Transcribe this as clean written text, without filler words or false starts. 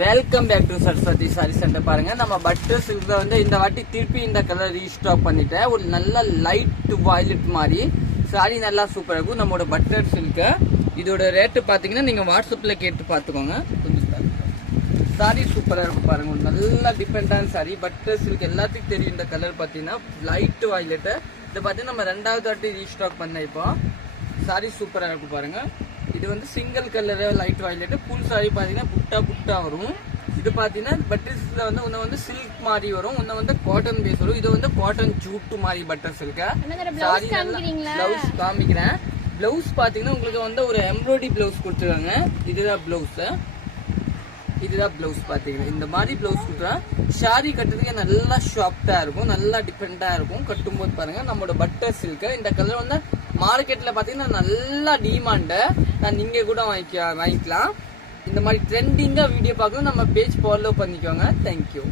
Welcome back to Saraswathi sari centre. பாருங்க, நம்ம butter சில்க்ல வந்து இந்த வாட்டி திருப்பி இந்த கலர் ரீஸ்டாக் பண்ணிட்டேன். ஒரு நல்ல லைட் வயலட் மாதிரி சாரி, நல்லா சூப்பரா இருக்கும். நம்மளோட பட்டர் சில்க் இதோட ரேட்டு பாத்தீங்கன்னா நீங்க வாட்ஸ்அப்ல கேட்டு பாத்துக்கோங்க. சாரி சூப்பரா இருக்கும் பாருங்க, ஒரு நல்ல டிஃபரெண்டான சாரி. பட்டர் சில்க் எல்லாத்துக்கும் தெரியும். இந்த கலர் பாத்தீங்கன்னா லைட் வயலட். இதை பாத்தீங்கன்னா நம்ம ரெண்டாவது வாட்டி ரீஸ்டாக் பண்ண. இப்போ சாரி சூப்பரா இருக்கும் பாருங்க. இது வந்து single colour light violet. Full sorry பாத்தீங்கன்னா புட்டா புட்டா வரும். இது பாத்தீங்கன்னா பட்டர் சில்க்ல வந்து ஒன்னு வந்து சில்க் மாதிரி வரும், ஒன்னு வந்து காட்டன் பேஸ் வரும். இது வந்து காட்டன் ஜூட் மாதிரி பட்டர் சில்க் சாரி. பிளவுஸ் காமிக்கிறேன். பிளவுஸ் பாத்தீங்கன்னா உங்களுக்கு வந்து ஒரு எம்ப்ராய்டரி பிளவுஸ் கொடுத்துருக்காங்க. இதுதான் பிளவுஸ். இதுதான் பிளவுஸ் பாத்தீங்கன்னா இந்த மாதிரி பிளவுஸ் கொடுத்தா ஷாரி கட்டுறதுக்கு நல்லா ஷாப்டா இருக்கும், நல்லா டிஃபரெண்டா இருக்கும். கட்டும்போது பாருங்க, நம்மளோட பட்டர் சில்க் இந்த கலர் வந்து மார்க்கெட்ல பாத்தீங்கன்னா நல்லா டிமாண்ட். நீங்க கூட வாங்கிக்கலாம். இந்த மாதிரி ட்ரெண்டிங்கா வீடியோ பார்க்கணும், நம்ம பேஜ் ஃபாலோ பண்ணிக்கோங்க. தேங்க்யூ.